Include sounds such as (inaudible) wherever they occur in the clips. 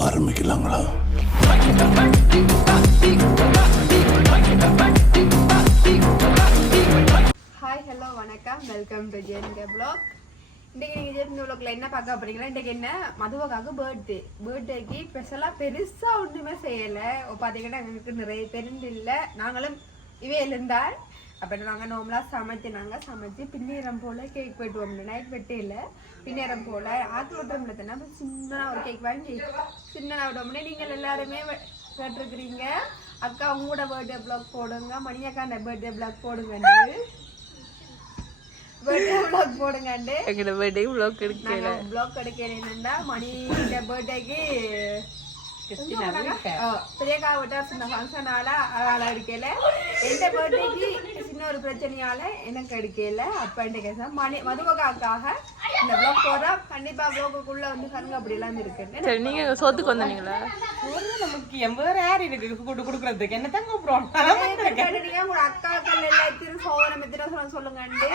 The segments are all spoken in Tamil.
ஆரம்பிக்கலாங்களா? ஹாய் ஹலோ வணக்கம். Welcome to J N K blog இன்றைக்கி நீங்கள் ஜேஎன்கே ப்ளாக்ல என்ன பார்க்க போறீங்களா? இன்றைக்கி என்ன? மதுவக்காக பர்த்டே பர்த்டேக்கு ஸ்பெஷலாக பெருசாக ஒன்றுமே செய்யலை. பார்த்தீங்கன்னா எங்களுக்கு நிறைய பேருந்து இல்லை. நாங்களும் இவையிலிருந்தால் இருந்தால் அப்போ நாங்கள் நார்மலாக சமைச்சு நாங்கள் சமைச்சு பின்னேரம் போல் கேக் வெட்டுவோம். நைட் வெட்டையில் பின்னேரம் போல் ஆற்று விட்டுறோம்ல தானே அப்போ சின்னதாக ஒரு கேக் வாங்கி சின்னதாக விட்டோம்னே நீங்கள் எல்லாருமே கேட்டிருக்கிறீங்க அக்கா உங்களோட பர்த்டே பிளாக் போடுங்க. மணியக்காண்ட பர்த்டே பிளாக் போடுங்க. பர்த்டே பிளாக் போடுங்கண்டு. எங்களோட பர்த்டே வ்ளாக் எடுக்கல. பிளாக் எடுக்கிறேன்னா மணி பர்த்டேக்கு பெரியக்கா விட்டா சின்ன ஃபங்க்ஷனால அதனால எடுக்கல எந்த பர்த்டேக்கு சின்ன ஒரு பிரச்சனையால எனக்கு எடுக்கல அப்ப மணி மதுவகாக்காக இந்த பிளாக் போடுறா கண்டிப்பா பிளாக்குள்ள வந்து கருங்க அப்படி எல்லாம் இருக்கு சரி நீங்க சோத்துக்கு வந்தீங்களா ஒரு முக்கியம் வேற யார் எனக்கு கூட்டு கொடுக்கறதுக்கு என்ன தான் கேட்டுட்டீங்க உங்க அக்காக்கள் எல்லாத்தையும் சோதனை எத்தனை சொல்ல சொல்லுங்கண்டு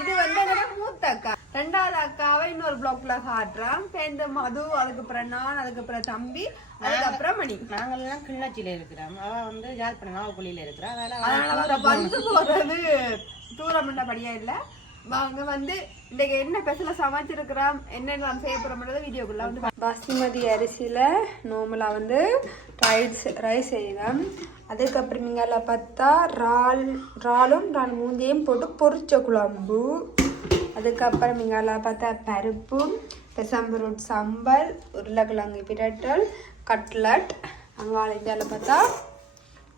இது வந்து மூத்த அக்கா ரெண்டாவது அக்காவை இன்னொரு பிளாக்ல காட்டுறான். இப்ப இந்த மது அதுக்கப்புறம் நான் அதுக்கப்புறம் தம்பி அதுக்கப்புறம் மணி. நாங்கள் எல்லாம் கிண்ணாச்சியில இருக்கிறோம். அவ வந்து யாழ்ப்பாணம் நாவக்குழியில இருக்கிறா. அதனால வந்து போறது தூரம் படியா இல்ல. வாங்க வந்து இன்னைக்கு என்ன ஸ்பெஷலா சமைச்சிருக்கிறோம் என்ன நான் செய்ய போறோம்ன்றது வீடியோக்குள்ள வந்து பாஸ்மதி அரிசியில நார்மலா வந்து ரைஸ் ரைஸ் செய்யலாம் அதுக்கப்புறம் நீங்கள பார்த்தா இறால் இறாலும் இறால் மூந்தையும் போட்டு பொரிச்ச குழம்பு. அதுக்கப்புறம் நீங்கள பார்த்தா பருப்பு பெசம்பரோட் சம்பல் உருளைக்கிழங்கு பிரட்டல் கட்லட் அங்காளிஞ்சால பார்த்தா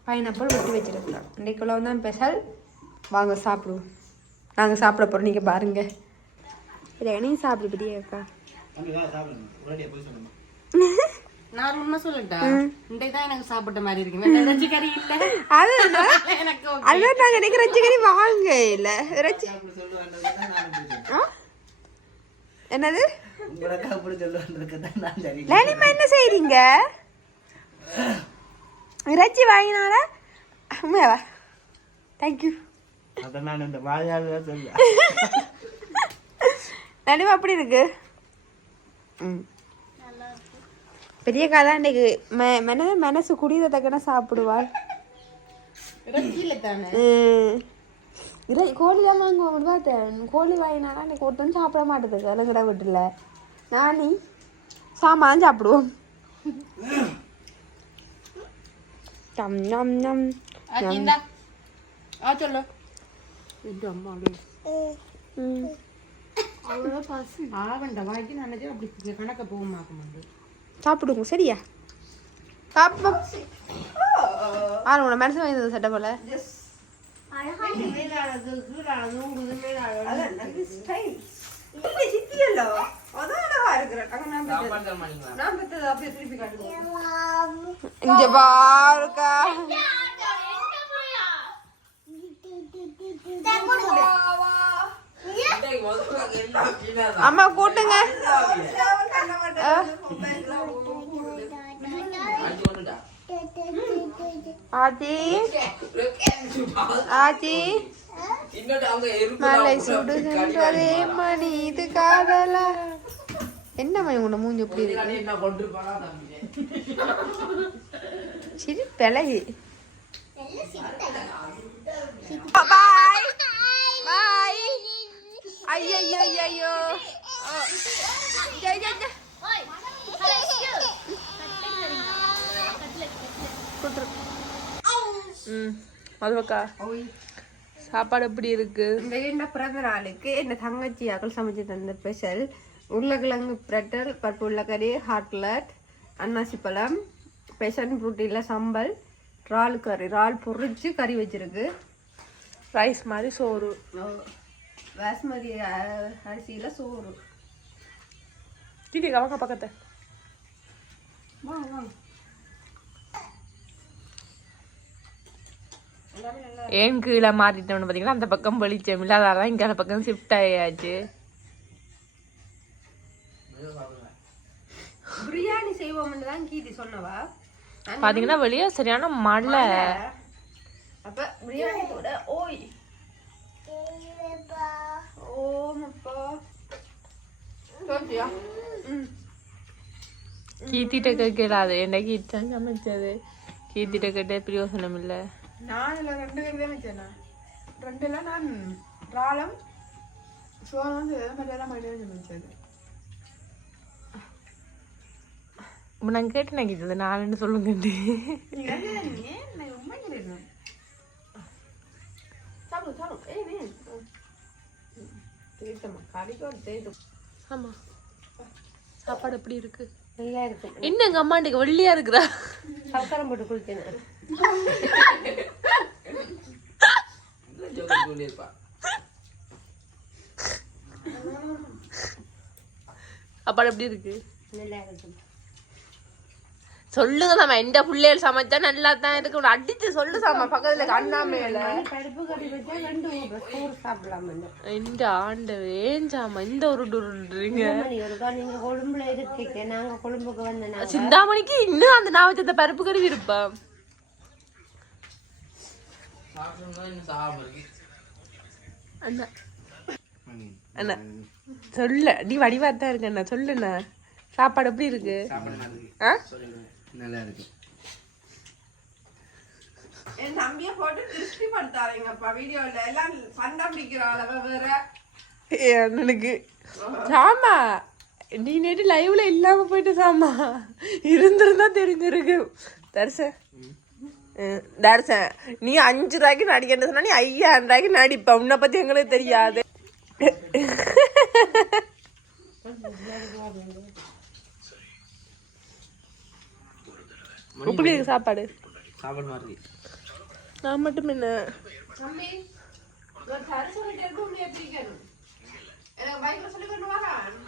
பைனாப்பிள் வெட்டி வச்சிருக்கிறோம். இன்றைக்குள்ள தான் ஸ்பெஷல் வாங்க சாப்பிடுவோம். நாங்கள் சாப்பிட போகிறோம் நீங்கள் பாருங்க. இதை என்னையும் சாப்பிடு பிடிக்கா நான் உண்மை சொல்லட்டேன் இன்றைக்கு தான் எனக்கு சாப்பிட்ட மாதிரி இருக்கு. இறைச்சி கறி இல்ல. (laughs) அதுதான் எனக்கு அதுதான் எனக்கு கறி வாங்க இல்லை. ஆ? என்னது? லேனிமா என்ன செய்றீங்க? இறைச்சி வாங்கினால? உண்மையாவா தேங்க்யூ நடுவா அப்படி இருக்கு? ம். பெரிய கதை இன்னைக்கு ம- மனது மனசு குடித தக்கன சாப்பிடுவாள் இறைச்சி இல்ல தானே ம். இறை கோழி தான் வாங்குவோம் பார்த்தேன் கோழி வாங்கினாலும் இன்னைக்கு ஒருத்தன் சாப்பிட மாட்டேது அலங்கடா வீட்டில். நானி சாமான் சாப்பிடுவோம். டம் நம் சொல்லு. இது அம்மா ம். ஆவண்ட வாங்கி நினைச்சு அப்படி கணக்க போக மாக்க மாட்டேன். சாப்பிடுங்க சரியா? சாப்பிடும் ஆறு உன மனசு வாங்கினது சட்டை போல? இங்க பாருக்கா. அம்மா கூட்டுங்க. ஆச்சி ஆச்சி மலை சுடுகின்றதே மணி இது காதலா என்ன மணி உன்னை மூஞ்சி எப்படி இருக்கு சரி பிளகி பாய் பாய் ஐயோ ஐயோ ஐயோ ஜெய் ஜெய் ஜெய் ம் மதுவக்கா. சாப்பாடு எப்படி இருக்கு? இந்த என்ன பிறந்த நாளுக்கு என்ன தங்கச்சி அகல் சமைச்சு தந்த ஸ்பெஷல் உருளைக்கிழங்கு பிரட்டல் பருப்பு உருளைக்கறி ஹாட்லட் அன்னாசி பழம் பெஷன் ஃப்ரூட்டியில் சம்பல் இறால் கறி. இறால் பொரிச்சு கறி வச்சிருக்கு. ரைஸ் மாதிரி சோறு. பாஸ்மதி அரிசியில சோறு. டிடி கவங்க பக்கத்தை. வாங்க வாங்க எல்லாமே நல்லா ஏன் கீழே மாட்டிட்டோம்னு பார்த்தீங்கன்னா அந்த பக்கம் வெளிச்சம் இல்லாதான் இங்கே அந்த பக்கம் ஷிஃப்ட் ஆயாச்சு. பிரியாணி செய்வோம்னு தான் கீதி சொன்னவா? பார்த்தீங்கன்னா வெளியே சரியான மழை. அப்ப பிரியாணி கூட ஓய். ஓமப்பா. கீத்திட்ட கேட்கலாது. என்ன கீத்தான் சமைச்சது கீத்திட்ட கேட்ட பிரயோசனம் இல்லை. நான் இல்லை ரெண்டு பேர் தான் வச்சேன் ரெண்டுல நான் ராளம் சோளம் மற்றெல்லாம் மட்டும் வச்சது? இப்போ நான் கேட்டு நான் கீத்தது நாலுன்னு சொல்லுங்க ஆமா. சாப்பாடு எப்படி இருக்கு? நல்லா இருக்கும் என்ன எங்க அம்மாண்டுக்கு வெள்ளியா இருக்குதா? சக்கரம் போட்டு குளிச்சேன் சாப்பாடு எப்படி இருக்கு? சொல்லுங்க சாமா எந்த பிள்ளைகள் சமைச்சா நல்லா தான் இருக்கு அடிச்சு சொல்லு சாமா பக்கத்துல சாப்பிடலாம் இந்த. ஆண்டவே ஏன் சாமா இந்த ஒரு நாங்க சிந்தாமணிக்கு இன்னும் அந்த நான் வச்ச பருப்பு கறி விருப்பம். அண்ணா. அண்ணா. சொல்ல. நீ வடிவா தான் இருக்க அண்ணா. சொல்லுண்ணா. சாப்பாடு எப்படி இருக்கு? ஆ? நல்லா இருக்கு என் தம்பியை போட்டு திருஷ்டி படுத்தாதீங்கப்பா வீடியோல எல்லாம் சண்டை பிடிக்கிற அளவு வேற. ஏ அண்ணனுக்கு. சாமா நீ நேற்று லைவ்ல இல்லாம போயிட்டு சாமா. இருந்திருந்தா தெரிஞ்சிருக்கு. தரிசன். அஹ் தரிசன் நீ அஞ்சு ரூபாய்க்கு நடிக்கணும் சொன்னா நீ ஐயாயிரம் ரூபாய்க்கு நடிப்ப உன்னை பத்தி எங்களுக்கு தெரியாது எப்படி இருக்கு சாப்பாடு நான் மட்டும் என்ன தம்பி ஒரு தரிசு கிட்ட இருக்கும் நீ எப்படி இருக்கணும் எனக்கு பைக்ல சொல்லி கொண்டு வரேன்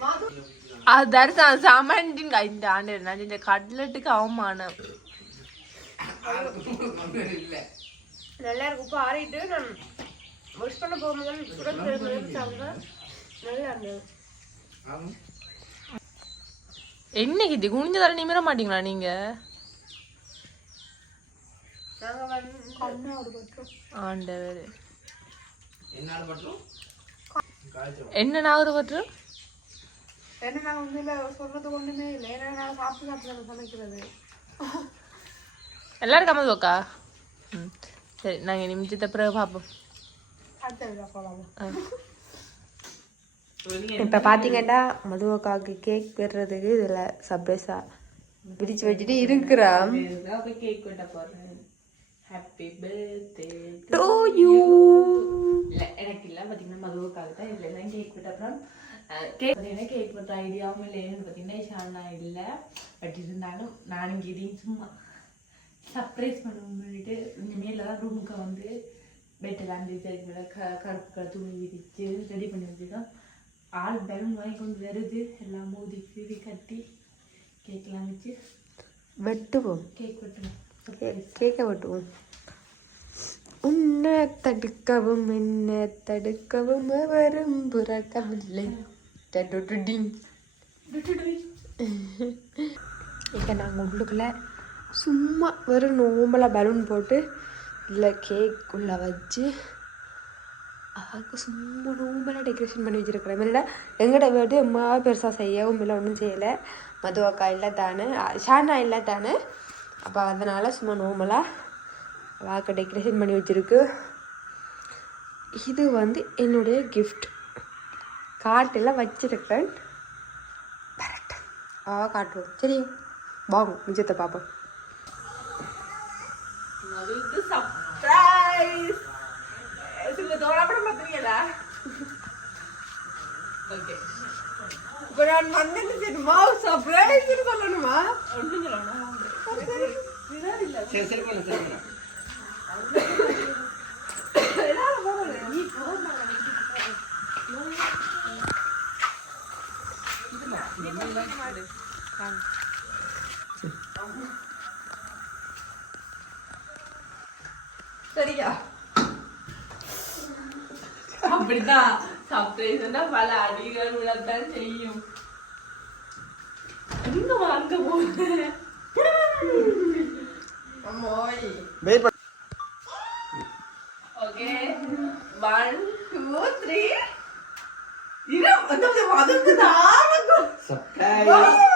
மது அது தரிசனம் சமண்டிங்க இந்த ஆண்டு நான் இந்த கட்லெட்டுக்கு அவமானம் நல்லா இருக்கு உப்பு ஆறிட்டு நான் விஷ் பண்ண போகும்போது சுரத்து சாப்பிடுவேன். நல்லா இருந்தது. ஆமாம் என்னைக்கு இது குனிஞ்ச தர நிமிர மாட்டீங்களா நீங்க? ஆண்டவர். என்ன நாகர பற்றம் ஏன்னா நான் இல்லை சொல்றது ஒண்ணுமே இல்லை. ஏன்னா நான் சாப்பிட்டு சாப்பிட்டு சமைக்கிறது. எல்லாரும் கம்மது போக்கா ம் சரி நாங்கள் நிமிஷத்தை பிறகு பார்ப்போம் அடுத்த விழா போகலாம் இப்போ பார்த்தீங்கன்னா மதுவக்காவுக்கு கேக் பெறுறதுக்கு இதில் சர்ப்ரைஸாக பிரித்து வச்சுட்டு இருக்கிறான் கேக் வெட்ட போறேன் ஹாப்பி பர்த்டே டு யூ இல்லை எனக்கு இல்லை பார்த்தீங்கன்னா மதுவுக்காக தான் இல்லை எல்லாம் கேக் வெட்ட அப்புறம் கேக் பார்த்தீங்கன்னா கேக் வெட்ட ஐடியாவும் இல்லைன்னு பார்த்தீங்கன்னா ஷானா இல்லை பட் இருந்தாலும் நானும் கீதையும் சும்மா சர்ப்ரைஸ் பண்ணணும்னு சொல்லிட்டு இனிமேல் ரூமுக்கு வந்து பெட்டெல்லாம் விரிச்சு க கருப்பு கலர் துணி விரிச்சு ரெடி பண்ணி வச்சுருக்கோம். ஆள் பலூன் வாங்கி கொண்டு வருது. எல்லாம் மோதி கீறி கட்டி கேக்லாம் வச்சு வெட்டுவோம். கேக் வெட்டணும் கே- கேக்கை வெட்டுவோம். உன்னை தடுக்கவும் என்ன தடுக்கவும் வரும் புறக்கவில்லை. (laughs) இப்போ நாங்கள் உள்ளுக்குள்ள சும்மா வெறும் நோம்பலாக பலூன் போட்டு இல்லை கேக் உள்ள வச்சு அதுக்கு சும்மா நோம்பலாக டெக்கரேஷன் பண்ணி வச்சுருக்கிறேன். இல்லைடா எங்கள்கிட்ட வீட்டு அம்மா பெருசாக செய்யவும் இல்லை ஒன்றும் செய்யலை. மதுவக்கா இல்லை தானே ஷானா இல்லை தானே. அப்போ அதனால் சும்மா நோம்பலாக வாக்க டெக்கரேஷன் பண்ணி வச்சுருக்கு. இது வந்து என்னுடைய கிஃப்ட் காட்டில் வச்சுருக்கேன் பரட்டன் காட்டுவோம். சரி வாங்க நிஜத்தை பார்ப்போம். அதுக்கு சர்ப்ரைஸ் இதுல தோழப்படம் பார்த்தீங்களா ஓகே இப்போ நான் வந்தேன்னு தெரியுமா சர்ப்ரைஸ் சொல்லணுமா ஒன்றும் சொல்லணும் சரி சரி பண்ணு சரி பண்ணு சரியா அப்படிதான் சர்ப்ரைஸ்னா பல அடிகள் விழத்தான் செய்யும் எங்க வாங்க போகுது அம்மோய் வெயிட் பண்ணு ஓகே ஒன் டூ த்ரீ இது வந்து அதுக்கு தான் சர்ப்ரைஸ்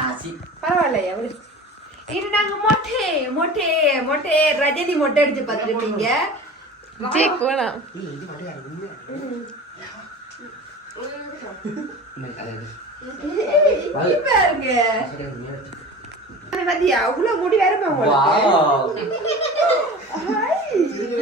ஆசி பரவாயில்லையா. இது நாங்க மொட்டை மொட்டை மொட்டை ரஜினி மொட்டை அடிச்சு அதாவது (laughs) பாருங்க அவ்வளவு முடி வேறமா (laughs)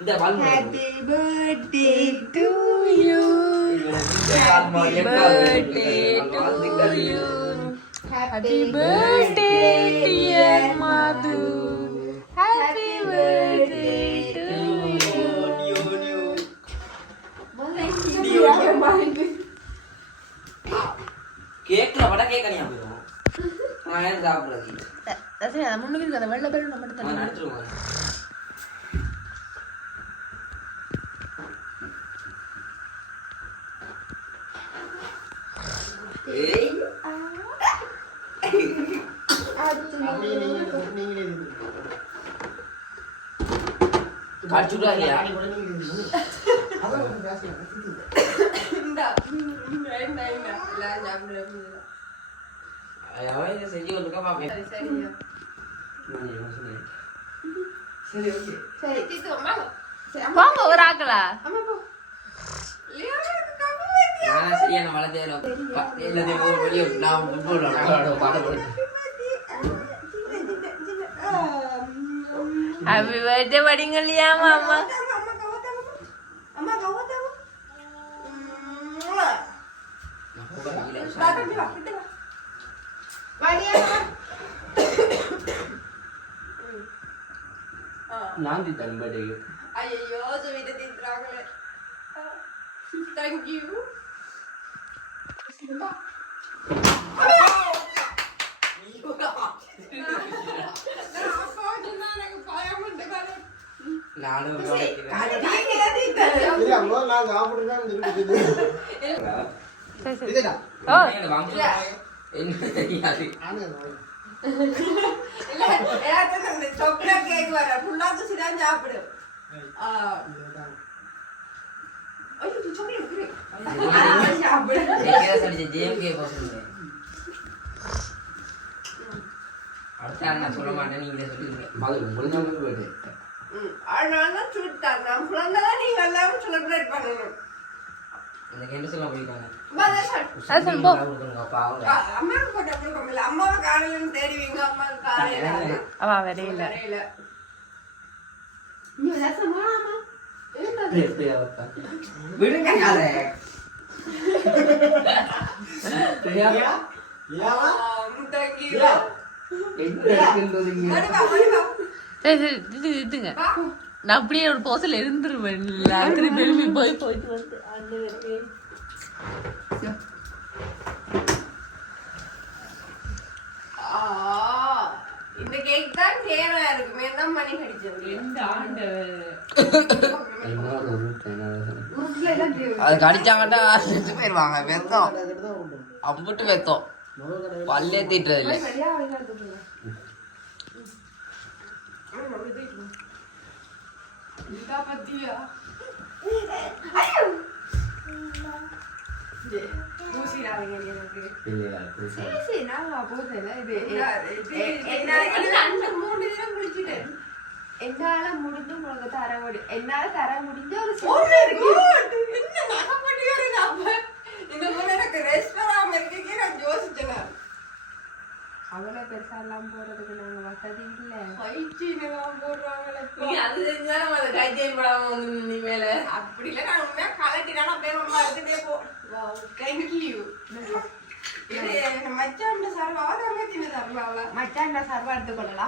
வந்துட்டாங்க குடிச்சா உசினா பிடிக்கல இந்த வாழ்வு Happy birthday to you. Happy birthday dear Madhu. Happy birthday to you. கேக்ல வட கேக்க நீ நான் ஏன் சாப்பிடுறது அது முன்னுக்கு அந்த வெள்ளை பேரும் நம்ம நான் நடிச்சிருவேன் ஏய் கடிச்சுடா இல்லையா இந்தா. வேண்டாம், வேண்டாம். எல்லாம் சாப்பிடுறது. அவன் இதை செஞ்சு வந்துக்கா பாப்பேன் சரி, சரியா. சரி ஓகே சரி, தீத்து, வாங்க. சரி, அம்மா, வாங்க ஒரு ஆக்கலா அம்மா போ. லியோனுக்கு கம்பு வைத்தியா? நான் சரியா நம்ம வளர்த்தே எல்லாத்தையும் போய் வெளியே நான் போடுறேன் பாட்டு போடுறேன் ஹாப்பி பர்த்டே படிங்க இல்லையா மாமா அம்மா கவுத்தாங்க. அம்மா கவுத்தாங்க. உம்மா. நான் போடுறேன் வா, தம்பி, வா, கிட்ட வா. வாடியா, வா. ஆ. நான் தன் பர்த்டேக்கு ஐயோ சுவிட்ட தீத்துறாங்களே தேங்க்யூ நானும் கவனிக்கிறேன் சரி சரி ஓ அடுத்த நான் சொல்ல மாட்டேன் நீங்களே சொல்லிடுங்க அது உங்களுக்கு தான் போயிட்டு அதனாலதான் சுட்டாங்க நான் நீங்க எல்லாரும் செலிப்ரேட் பண்ணணும் எனக்கு என்ன சொல்ல போயிருக்காங்க அவ வரையில விடுங்க இதுங்க நான் அப்படியே ஒரு போசல் இருந்துருவேன் திரும்பி திரும்பி போய் போயிட்டு வந்து ஆண்டவரே. ஆ, இந்த கேக் தான் தேவை இருக்குமே தான் மணி கடிச்சது. எந்த அது கடிச்சாங்கட்டா செத்து போயிருவாங்க வெத்தம் அம்பிட்டு வெத்தம் பல்லே தீட்டுறது இல்லை. பத்தியா? என்னால- முடிஞ்ச உங்களுக்கு தர முடி என்னால தர முடிஞ்ச ஒரு? இந்த முறை எனக்கு ரெஸ்ட் வராம இருக்கே நான் யோசிச்சேன். அவ்வளவு பெருசா எல்லாம் போறதுக்கு நாங்க வசதி இல்ல நீ அது செஞ்சாலும் அது கை செய்யப்படாம வந்து நீ மேல அப்படி இல்ல நான் உண்மையா கலட்டினாலும் அப்படியே அம்மா எடுத்துட்டே போ വേണ്ട സർവ എടുത്തുകൊള്ളടാ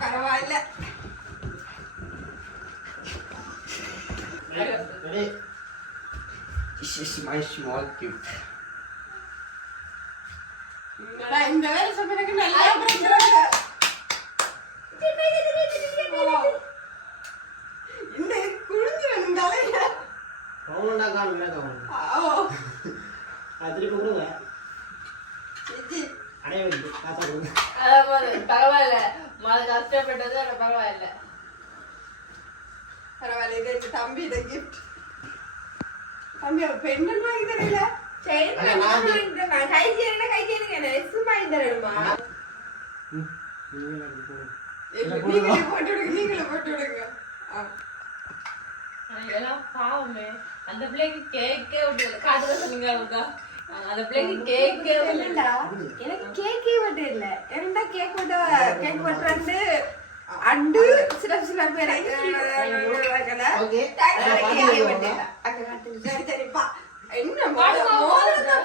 പരവായില്ല. This is my small cube. എന്താ സമയത്തൊക്കെ നല്ല പ്രശ്നമാണ് അതിൽ കൂടുക சிச்சி. அதான் போது, பரவாயில்ல. கஷ்டப்பட்டது பரவாயில்ல. பரவாயில்ல இது எங்க தம்பியோட gift. தம்பி அவ பெண்டன் வாங்கி தரல செயின் வாங்கி தரேன். கை செயினா கை என்ன எஸ் வாங்கி தரணுமா? நீங்களே போட்டு விடுங்க நீங்களே போட்டு விடுங்க. ஆ. இதெல்லாம் பாவமே. அந்த பிள்ளைக்கு கேக்கே விட்டு காட்டுல சொன்னீங்க அவருக்கா அந்த பிள்ளைக்கு கேக்கே இல்லடா, எனக்கு கேக்கே மட்டும் இல்ல. ஏன்னா கேக் மட்டும் கேக் மட்டும் அண்டு சில சில பேர் என்ன மோதிரத்தை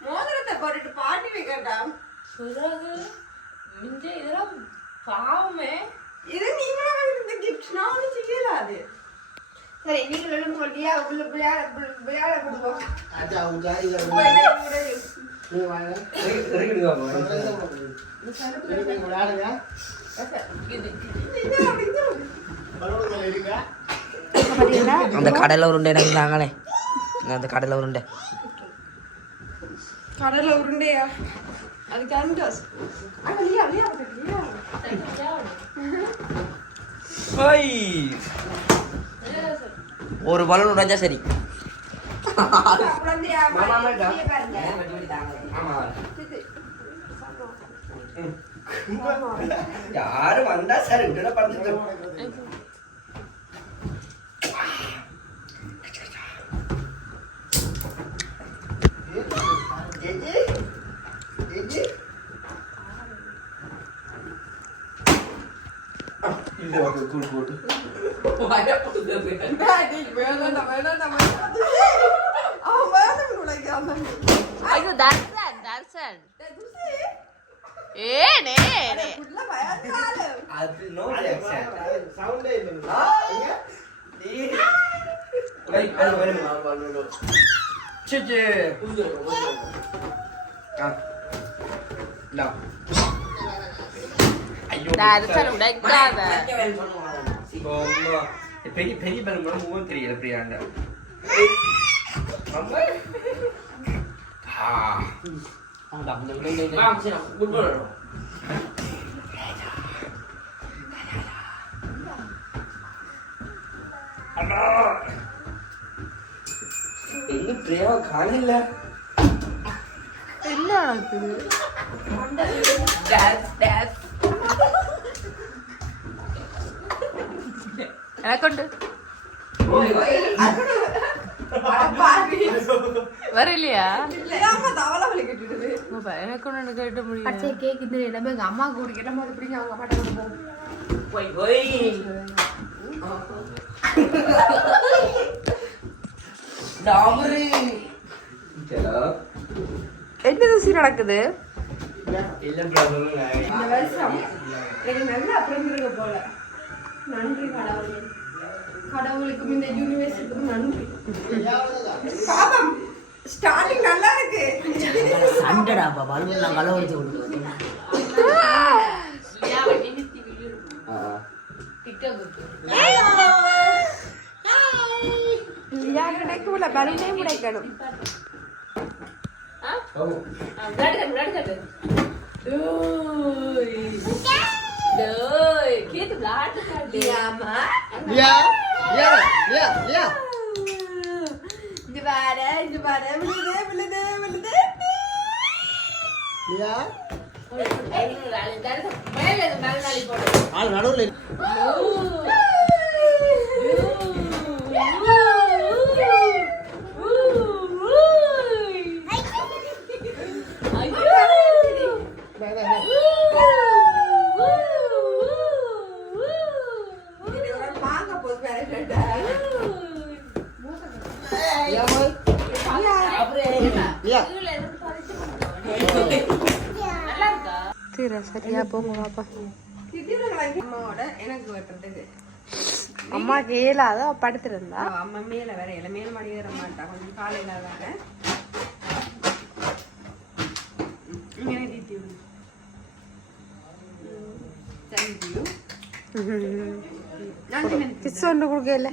மோதிரத்தை போட்டுட்டு பாட்டி வைக்கண்டா சுரகு மிஞ்ச இதெல்லாம் பாவமே. இது நீங்களா வாங்கிருந்த கிஃப்ட் நான் ஒன்றும் செய்யல அது. சரி நீங்களும் சொல்லியா உள்ள விளையாட விளையாட கொடுப்போம் அந்த கடையில் உருண்டை எனக்கு தாங்களே அந்த கடையில் உருண்டை கடலை உருண்டையா அது கரண்டாஸ் அழியா அழியா அழியா ஒரு பலூன் உடைஞ்சா சரி. குழந்தையா பாருங்க யாரும் வந்தா சரி விட படுத்து வேணாம் வேணாம் அவன் வேணும் உழைக்கிறான் ஐயோ தர்சன் தர்சன் ஏ நே நே உள்ள பயந்தாலும் அது நோ தர்சன் உடைக்காத பெரிய பெரிய பலூன் கூட முகம் தெரியல பிரியாண்ட எங்க பிரியா காலையில என்ன நடக்குது டான்ஸ் டான்ஸ் எனக்கு உண்டு பாவி வரலையா? இல்லையாம தவளை வலி கட்டிடுது. அப்ப எனக்கு ஒண்ணு கேட்ட முடியும் பச்சை கேக் இந்த எல்லாமே எங்க அம்மா குடிக்கிற மாதிரி பிடிக்கும் அவங்க அம்மாட்ட கொண்டு போகும் போய் போய் டாமரு என்ன தூசி நடக்குது? இந்த வருஷம் எனக்கு நல்லா பிறந்திருக்க போல. நன்றி கடவுளே. கடவுளுக்கும் இந்த யூனிவர்சிட்டிக்கும் நன்றி. பாப்பம் ஸ்டார்டிங் நல்லா இருக்கு. சண்டடா நான் கலவரிச்சு வேற விழுது விழுது விழுது இது ஒரு சப்போஸ் வேற தீர சரியா போங்க பாப்பா. அம்மாவோட எனக்கு வெட்டுறதுக்கு அம்மா கேளாத படுத்திருந்தா அவ அம்மா மேல வேற இல்ல மேல மாடி ஏற மாட்டா. கொஞ்சம் காலையில வேற கிஸ் ஒன்று கொடுக்கல.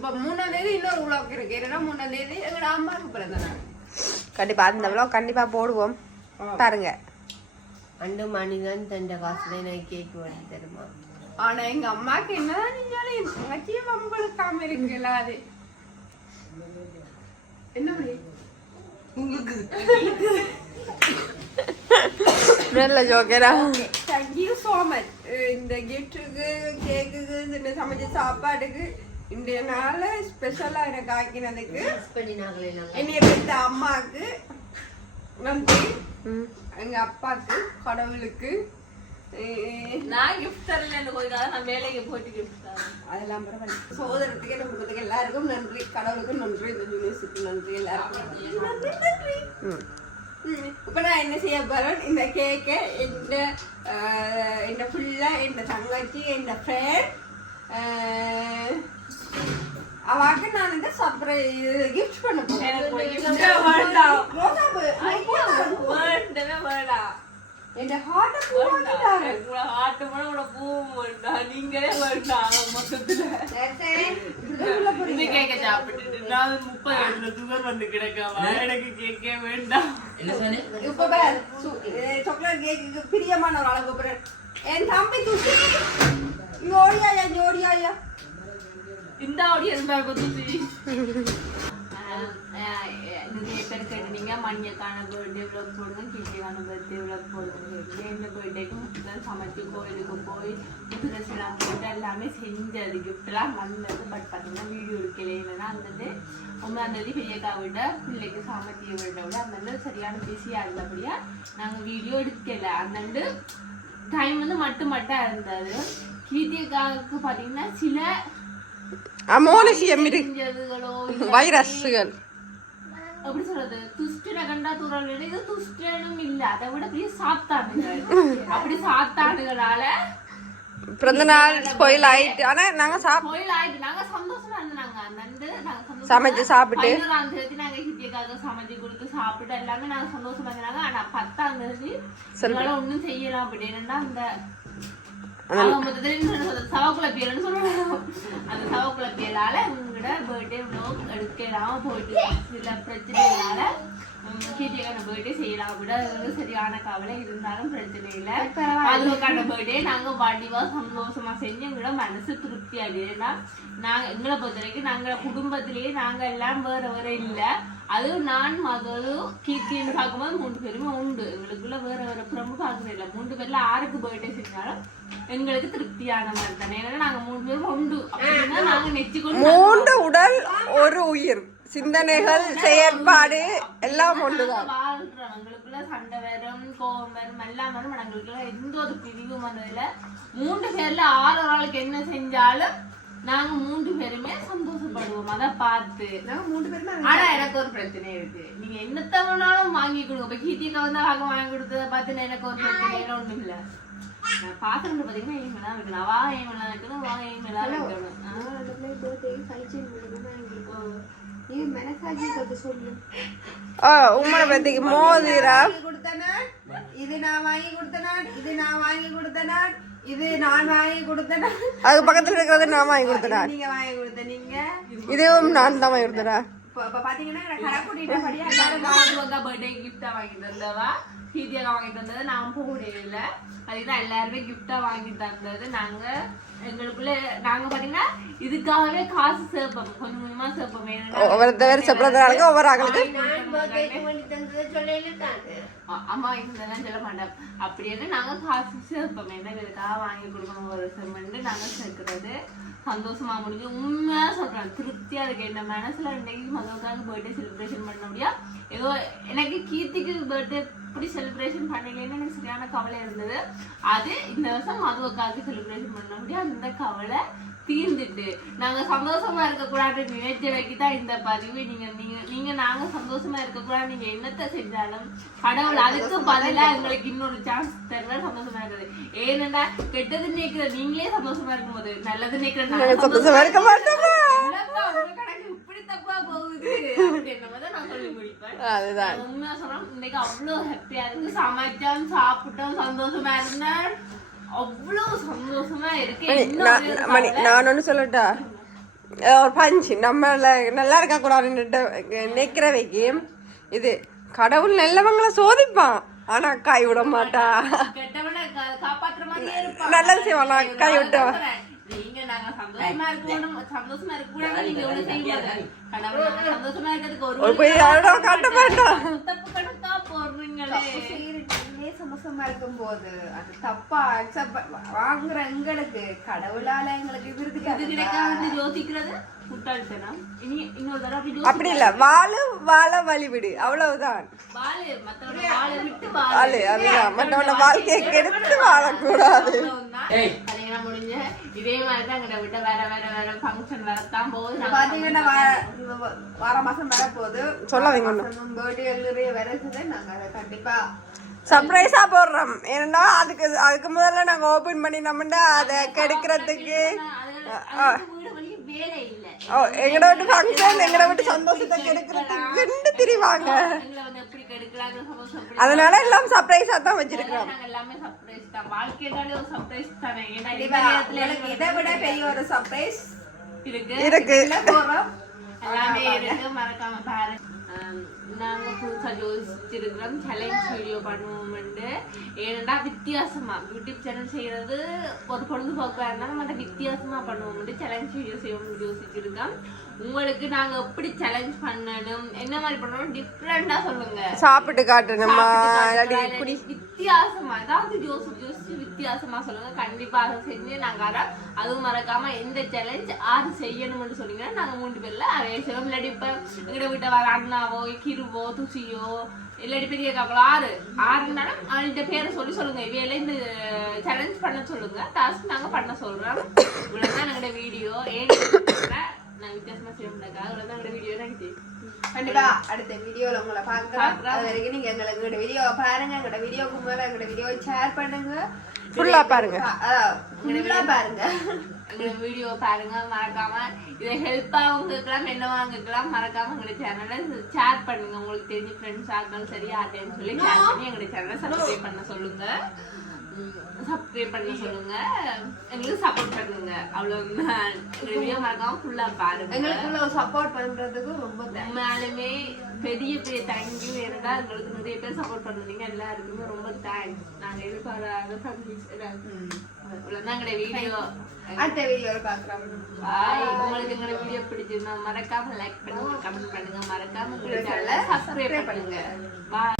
இப்ப மூணாம் தேதி இன்னொரு உலகம் இருக்கு. என்னன்னா மூணாம் தேதி எங்களோட அம்மாவுக்கு பிறந்த நாள் கண்டிப்பா அந்த விழா கண்டிப்பா போடுவோம். பாருங்க. அண்டு மணிதான் தண்ட காசுல எனக்கு கேக் வாங்கி தருமா? ஆனா எங்க அம்மாக்கு என்னதான் நீங்களும் என் தங்கச்சியும் அம்பளுக்காம இருக்குல்ல அது. என்ன வழி? நல்ல ஜோக்கரா? Thank you so much. அஹ் இந்த கிஃப்ட்டுக்கு கேக்குக்கு இந்த சமைச்ச சாப்பாடுக்கு இன்றைய நாள் ஸ்பெஷலா எனக்கு ஆக்கினதுக்கு என்னைய பெற்ற அம்மாவுக்கு நன்றி. எங்க அப்பாக்கு கடவுளுக்கு. நான் கிஃப்ட் தரல போயிருக்காங்க நான் வேலைக்கு போயிட்டு கிஃப்ட் தரேன். அதெல்லாம் பரவாயில்ல. சோதரத்துக்கு என்ன குடும்பத்துக்கு எல்லாருக்கும் நன்றி கடவுளுக்கும் நன்றி இந்த யூனிவர்சிட்டி நன்றி எல்லாருக்கும் நன்றி. நன்றி ம். இப்ப நான் என்ன செய்ய போறேன்? இந்த கேக்கை இந்த இந்த ஃபுல்லா இந்த தங்கச்சி இந்த ஃப்ரெண்ட் அவாக்கு நான் இந்த சர்ப்ரைஸ் கிஃப்ட் பண்ண போறேன். வேண்டாம். வேண்டவே வேண்டாம் இந்த ஹார்ட்டை பூவாக்கிட்டாங்க ஆட்டு மணி கூட பூ வேண்டாம் நீங்களே வேண்டாம் மொத்தத்துல. இந்த கேக்க சாப்பிட்டுட்டு நான் முப்பது வயசுல சுகர் வந்து கிடக்காம எனக்கு கேக்கே வேண்டாம். என்ன சொன்னேன் இப்ப பார், சு- அஹ் சாக்லேட் கேக்குக்கு பிரியமான ஒரு கூப்பிடுறேன். என் தம்பி துஷி இங்க ஓடியாயா இங்க ஓடியாயா இந்த ஆடியன்ஸ் பேர் குத்துச்சு நிறைய பேர் கேட்டுனீங்க மணியக்கான பர்த்டே விளாக் போடுங்க கிட்டிக்கான பர்த்டே விளாக் போடுங்க இந்த பர்த்டேக்கு முக்கியம் சமைச்சு கோயிலுக்கு போய் ட்ரெஸ் எல்லாம் போட்டு எல்லாமே செஞ்சது கிஃப்ட்லாம் வந்தது பட் பார்த்தீங்கன்னா வீடியோ எடுக்கல இல்லைன்னா அந்தது ஒன்பதாம் தேதி பெரியக்கா விட பிள்ளைக்கு சாமத்திய விட விட அந்த சரியான பிஸியாக இருந்தபடியா நாங்கள் வீடியோ எடுக்கல அந்த டைம் வந்து மட்டும் மட்டும் இருந்தது. கீர்த்தியக்காவுக்கு பார்த்தீங்கன்னா சில அமோனிசியம் வைரஸ்கள். எப்படி சொல்றது? துஷ்டனை கண்டா தூரம் இது துஷ்டனும் இல்ல. அதை விட பெரிய சாத்தானுகள். (laughs) அப்படி சாத்தானுகளால பிறந்த நாள் ஸ்பாயில் ஆயிட்டு ஆனா நாங்க அந்த சமைச்சு சாப்பிட்டு. சமைச்சு கொடுத்து சாப்பிட்டு எல்லாமே நாங்க சந்தோஷமா இருந்தாங்க ஆனா பத்தாம் தேதி ஒண்ணும் செய்யலாம் அப்படி. என்னன்னா அந்த அவங்க மொத்தத்துல என்ன சொல்றது, சவக்குழப்பியல்னு சொல்லுவாங்க. அந்த உங்களோட பர்த்டே vlog எடுக்கலாம போயிட்டு சில பிரச்சனைகளால கீர்த்தியக்கான பர்த்டே செய்யலாம் விட சரியான கவலை இருந்தாலும் பிரச்சனை இல்லை. அதுக்கான பர்த்டே நாங்க வடிவா சந்தோஷமா செஞ்சு எங்களோட மனசு திருப்தி அடையுதுன்னா நாங்க எங்களை பொறுத்த வரைக்கும் நாங்க குடும்பத்திலேயே நாங்க எல்லாம் வேற வேற இல்ல. அதுவும் நான் மகளும் கீர்த்தின்னு பார்க்கும்போது மூணு பேருமே உண்டு. எங்களுக்குள்ள வேற வேற பிரம்பு பார்க்கறது இல்லை. மூணு பேர்ல ஆருக்கு பர்த்டே செஞ்சாலும் எங்களுக்கு திருப்தியான மாதிரி தானே. ஏன்னா நாங்க மூணு பேரும் உண்டு. அப்படின்னா நாங்க நெச்சு கொண்டு மூன்று உடல் ஒரு உயிர். சிந்தனைகள் செயற்பாடு எல்லாம் ஒன்றுதான். வாழ்றவங்களுக்குள்ள சண்டை வரும் கோபம் வரும் எல்லாம் வரும். எங்களுக்குள்ள எந்த ஒரு பிரிவும் வந்ததில்ல. மூன்று பேர்ல ஆறு ஒரு ஆளுக்கு என்ன செஞ்சாலும் நாங்க மூன்று பேருமே சந்தோஷப்படுவோம். அதை பார்த்து. நாங்க மூணு பேருமே ஆனா எனக்கு ஒரு பிரச்சனை இருக்கு. நீங்க என்னத்த வேணாலும் வாங்கி கொடுங்க. இப்ப கீர்த்திக்கு வந்து அவங்க வாங்கி கொடுத்தத பார்த்து எனக்கு ஒரு பிரச்சனை ஒண்ணும் இல்ல. நான் பாக்குறது பாத்தீங்கன்னா என் மேல வைக்கணும் அவா என் மேல வைக்கணும் வா என் மேல மோதிரா? வாங்கி கொடுத்த நாள் இது நான் வாங்கி கொடுத்த நாள் இது நான் வாங்கி கொடுத்த நாள். இது நான் வாங்கி அது பக்கத்துல இருக்கிறது நான் வாங்கி கொடுத்தேன்? நீங்க வாங்கி கொடுத்த நீங்க? இதுவும் நான் தான் வாங்கி கொடுத்தேன்? இப்ப இப்ப பாத்தீங்கன்னா கடை கூட்டிட்டு படியா எல்லாரும் பாதுகாக்கா gift ஆ வாங்கி தந்தவா கீர்த்தியாக்கா வாங்கி தந்தது நான் போக முடியல. அதுதான் எல்லாருமே ஆ வாங்கி தந்தது. நாங்க எங்களுக்குள்ள நாங்க பாத்தீங்கன்னா இதுக்காகவே காசு சேர்ப்போம். கொஞ்சம் கொஞ்சமா சேர்ப்போம். ஏன்னா ஒவ்வொருத்தர் செப்பறதுனால ஒவ்வொரு ஆக்களுக்கு அ- அம்மா இதெல்லாம் சொல்ல மாட்டோம். அப்படின்னு நாங்க காசு சேர்ப்போம். என்ன இதுக்காக வாங்கி கொடுக்கணும் ஒரு செம்மண்டு நாங்க சேர்க்கிறது. சந்தோஷமா முடிஞ்சு உண்மையா சொல்றேன். திருப்தியா இருக்கு. என்ன மனசுல இன்னைக்கு மகளுக்காக பர்த்டே செலிப்ரேஷன் பண்ண முடியா ஏதோ எனக்கு கீர்த்திக்கு பர்த்டே இப்படி செலிப்ரேஷன் பண்ணலன்னு எனக்கு சரியான கவலை இருந்தது. அது இந்த வருஷம் மதுவுக்காக செலிப்ரேஷன் பண்ண முடியும் அந்த கவலை தீர்ந்துட்டு நாங்க சந்தோஷமா இருக்க கூடாது நினைச்ச வைக்கதான் இந்த பதிவு. நீங்க நீங்க நீங்க நாங்க சந்தோஷமா இருக்க கூடாது நீங்க என்னத்த செஞ்சாலும் கடவுள் அதுக்கு பதிலா எங்களுக்கு இன்னொரு சான்ஸ் தருவ சந்தோஷமா இருக்குது. ஏனென்றா கெட்டது நினைக்கிற நீங்களே சந்தோஷமா இருக்கும்போது நல்லது நினைக்கிற நாங்க சந்தோஷமா இருக்க மாட்டோமா? இப்படி தப்பா போகுது. அப்படின்ற மாதிரி தான் நான் சொல்லி முடிப்பேன். உண்மையா சொல்றேன் இன்னைக்கு அவ்வளோ ஹாப்பியா இருக்கு சமைச்சோம் சாப்பிட்டோம் சந்தோஷமா இருந்தேன் அவ்வளோ சந்தோஷமா இருக்கு. மணி நான் ஒன்று சொல்லட்டா? ஒரு பஞ்சு. நம்மள நல்லா இருக்கா கூடாதுன்னு நிற்கிற இது கடவுள் நல்லவங்களை சோதிப்பான். ஆனா காய் விட மாட்டா. நல்லது செய்வான். காய் விட்டா ஒரு போய் யாரோட காட்ட மாட்டான் நீங்களே சந்தோஷமா இருக்கும் போது அது தப்பா அக்செப்ட் வாங்குற எங்களுக்கு கடவுளால எங்களுக்கு இது இது இருக்கு கிடைக்காது யோசிக்கிறது முட்டாள்தனம் இனி இன்னொரு தடவை அப்படி இல்ல வாழு வாழ வழிவிடு அவ்வளவுதான் வாழு மத்தவங்க வாழை விட்டு வாழு வாழு அதுதான் மற்றவன வாழ்க்கையை கெடுத்து வாழக்கூடாது. கல்யாணம் முடிஞ்ச இதே மாதிரி தான் எங்களை விட்டு வேற வேற வேற ஃபங்க்ஷன் வரத்தான் போகுது பாத்தீங்கன்னா வார மாசம் வரப்போகுது. பர்த்டே நிறைய வருது நாங்க கண்டிப்பா சர்ப்ரைஸா போடுறோம். ஏன்னா அதுக்கு அதுக்கு முதல்ல நாங்க ஓபன் பண்ணினோம்னா அதை கெடுக்கிறதுக்கு ஓ எங்கட விட்டு ஃபங்க்ஷன் எங்கட விட்டு சந்தோஷத்தை கெடுக்கிறதுக்கு ரெண்டு திரிவாங்க. அதனால எல்லாம் சர்ப்ரைஸா தான் வச்சிருக்கோம் இதை விட பெரிய ஒரு சர்ப்ரைஸ் இருக்கு. நாங்கள் புதுசாக யோசிச்சிருக்கிறோம் சேலஞ்ச் வீடியோ பண்ணுவோம்ண்டு ஏன்னா வித்தியாசமாக யூடியூப் சேனல் செய்கிறது ஒரு பொழுதுபோக்காக இருந்தாலும் நம்ம வித்தியாசமாக பண்ணுவோம் சேலஞ்ச் வீடியோ செய்வோம்னு யோசிச்சிருக்கோம் உங்களுக்கு நாங்க எப்படி சேலஞ்ச் பண்ணணும் என்ன மாதிரி பண்ணணும் டிஃப்ரெண்டா சொல்லுங்க. சாப்பிட்டு காட்டணுமா? இல்லாட்டி வித்தியாசமா ஏதாவது யோசிச்சு யோசிச்சு வித்தியாசமா சொல்லுங்க. கண்டிப்பா அதை செஞ்சு நாங்க அதை அதுவும் மறக்காம எந்த சேலஞ்ச் ஆறு செய்யணும்னு சொன்னீங்கன்னா நாங்க மூணு பேர்ல அதை செய்வோம். இல்லாட்டி இப்ப எங்கட வீட்டை வர அண்ணாவோ கிருவோ துசியோ இல்லாட்டி பெரிய காக்களோ ஆறு. ஆறுனாலும் அவள்கிட்ட பேரை சொல்லி சொல்லுங்க. இவையில இந்த சேலஞ்ச் பண்ண சொல்லுங்க. டாஸ்க் நாங்க பண்ண சொல்றோம். இவ்வளவுதான் எங்களோட வீடியோ ஏன் நாங்க வித்தியாசமா செய்வோம்னாக்கா இவ்வளவுதான் எங்களோட வீடியோ எனக்கு கண்டிப்பா அடுத்த வீடியோல உங்களை பார்க்கலாம். அது வரைக்கும் நீங்க எங்களுக்கு எங்களோட வீடியோ பாருங்க எங்களோட வீடியோக்கு மேல எங்களோட வீடியோ ஷேர் பண்ணுங்க ஃபுல்லா பாருங்க ஃபுல்லா பாருங்க எங்களோட வீடியோ பாருங்க மறக்காம இதை ஹெல்ப்பா உங்களுக்குலாம் என்ன வாங்கிக்கலாம் மறக்காம எங்களோட சேனலை ஷேர் பண்ணுங்க உங்களுக்கு தெரிஞ்ச ஃப்ரெண்ட்ஸ் ஆகணும் சரி யார்ட்டேன்னு சொல்லி ஷேர் பண்ணி எங்களோட சேனலை சப்ஸ்கிரைப் பண்ண சொல்லுங்க சப்ஸ்கிரைப் பண்ண சொல்லுங்க. எங்களுக்கு சப்போர்ட் பண்ணுங்க. அவ்வளவுதான். மறக்காம ஃபுல்லா பாருங்க. சப்போர்ட் பண்றதுக்கு ரொம்ப. உண்மையாலுமே பெரிய பெரிய தேங்க்யூ ஏன்னா எங்களுக்கு நிறைய பேர் சப்போர்ட் பண்ணுறீங்க எல்லாருக்குமே ரொம்ப தேங்க்ஸ் நாங்க எதிர்பாராத இவ்வளவுதான் வீடியோ அடுத்த வீடியோல பாக்குறோம் பாய் உங்களுக்கு எங்களோட வீடியோ பிடிச்சிருந்தா மறக்காம லைக் பண்ணுங்க கமெண்ட் பண்ணுங்க மறக்காம சப்ஸ்கிரைப் பண்ணுங்க பாய்